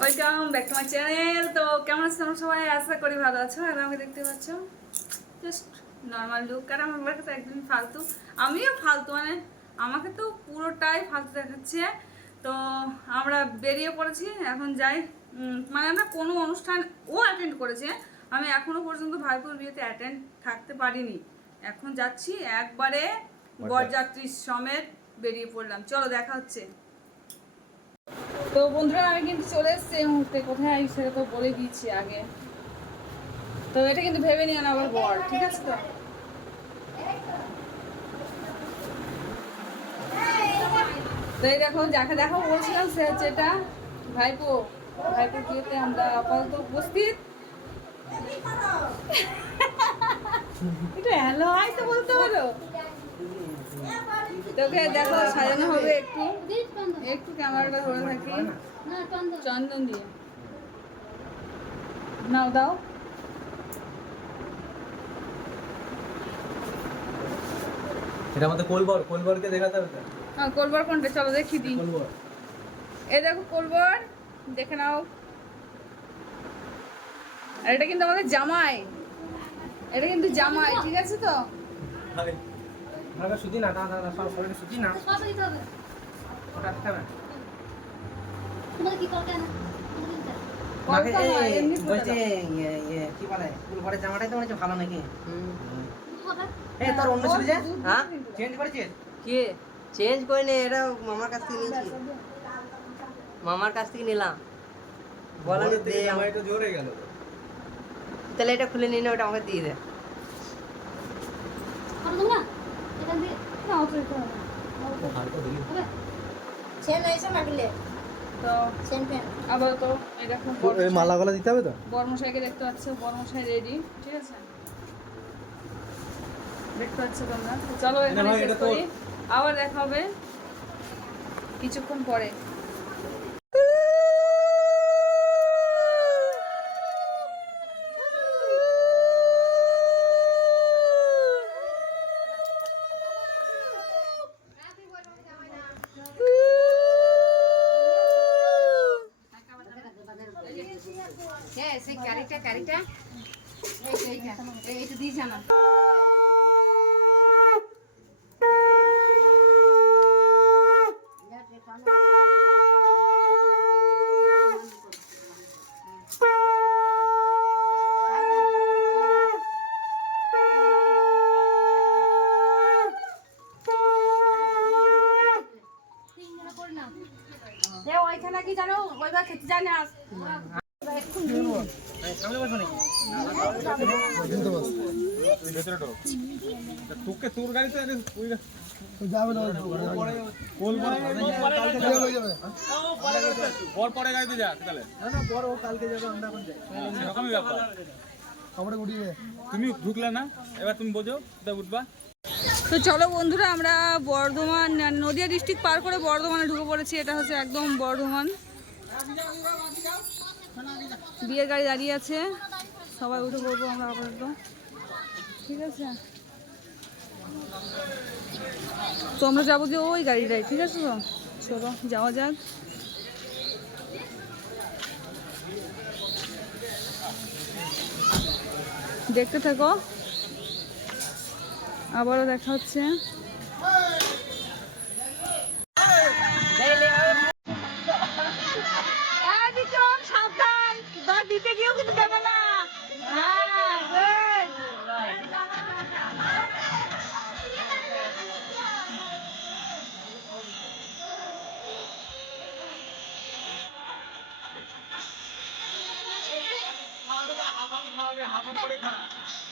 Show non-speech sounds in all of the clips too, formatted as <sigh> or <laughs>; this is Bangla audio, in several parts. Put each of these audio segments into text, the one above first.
Welcome back to my channel. তো কেমন আছো তোমরা সবাই? আশা করি ভালো আছো। আর আমাকে দেখতে পাচ্ছ? জাস্ট নর্মাল লুক কারণ আমার কাছে একদম ফালতু। আমিও ফালতু মানে আমাকে তো পুরোটাই ফালতু দেখাচ্ছে। তো আমরা বেরিয়ে পড়েছি। এখন যাই। মানে আমরা কোনো অনুষ্ঠান ও অ্যাটেন্ড করেছে। আমি এখনও পর্যন্ত ভাইপুর বিয়েতে অ্যাটেন্ড থাকতে পারিনি। এখন যাচ্ছি একবারে বরযাত্রী সমেত বেরিয়ে পড়লাম। চলো দেখা হচ্ছে। তো বন্ধুরা আমি কিন্তু চলে এসেছি এই মুহূর্তে। কোথায় আই সেটা তো বলে দিয়েছি আগে। তো এটা কিন্তু ভেবে নিও না আবার বর ঠিক আছে তো? তো এই দেখো যাকে দেখো বলছিলাম সে হচ্ছে এটা। ভাইপো ভাইপো বিয়েতে আমরা আপাতত উপস্থিত। <laughs> এটা হ্যালো হাই তো বলতে পারো। তোকে দেখো সাজানো হবে একটু। একটু ক্যামেরাটা ধরে থাকি চন্দন দিয়ে। নাও দাও। এটা আমাদের কোলবর কোলবরকে দেখাতে হবে হ্যাঁ কোলবার কোনটা? চলো দেখি দিই। কোলবর। এই দেখো কোলবার। দেখে নাও। আর এটা কিন্তু আমাদের জামাই। এটা কিন্তু জামাই ঠিক আছে তো। আমাকে সুজি না না না সব সবাইকে সুজি না। ওটা বলছে। ইয়ে ইয়ে কি বলে? ফুল ঘরে জামাটাই তো মনে ভালো নাকি? এ তোর অন্য ছিল যে? হ্যাঁ? চেঞ্জ করেছিস? কি? চেঞ্জ করে নে এটা মামার কাছ থেকে নিয়েছি। মামার কাছ থেকে নিলাম। দে জোরে গেল। তাহলে এটা খুলে নিয়ে ওটা আমাকে দিয়ে দে। না, অত দিতে হবে না। ও হালকা দিলি। তো আপাতত এই দেখো এই মালাগুলো দিতে হবে তো বর্মশাইকে দেখতে পাচ্ছ বর্মশাই রেডি ঠিক আছে দেখতে পাচ্ছ তোমরা চলো এখানে শেষ করি আবার দেখা হবে কিছুক্ষণ পরে সেই ক্যারিটা ক্যারিটা এইটা এইটা দিয়ে জানা। ওইখানে কি জানো? ওইবার খেতে জানি আস তোকে তোর গাড়িতে পরে গাড়িতে যা তাহলে তুমি ঢুকলে না এবার তুমি বোঝো উঠবা তো চলো বন্ধুরা, আমরা বর্ধমান, নদিয়া ডিস্ট্রিক্ট পার করে বর্ধমানে ঢুকে পড়েছি। এটা হচ্ছে একদম বর্ধমান। বিয়ের গাড়ি দাঁড়িয়ে আছে। সবাই উঠে পড়ব আমরা আপাতত। ঠিক আছে? তো আমরা যাব যে ওই গাড়িটাই ঠিক আছে তো? চলো, যাওয়া যাক। দেখতে থাকো। আবারও দেখা হচ্ছে। ঠিক দিতে গিয়েও আছে তুলে তুলে তুলে হাফ আরে আরে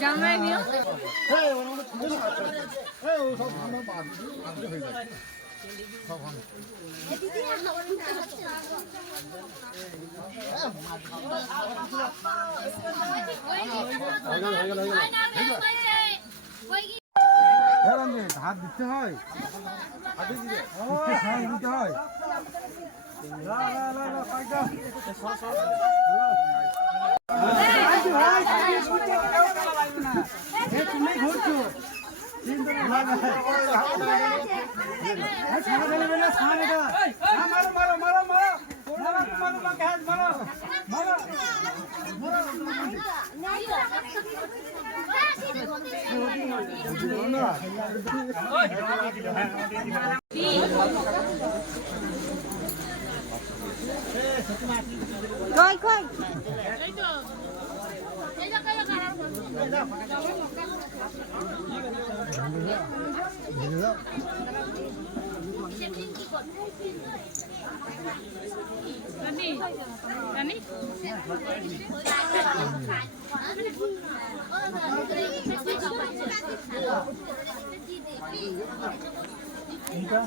জামাই নিও হয়ে হাত দিতে হয় হাতে দিতে হয় তুমি ঘুরছো চিন্তা মারো মারো মারো মারো মারো কই কই? এটা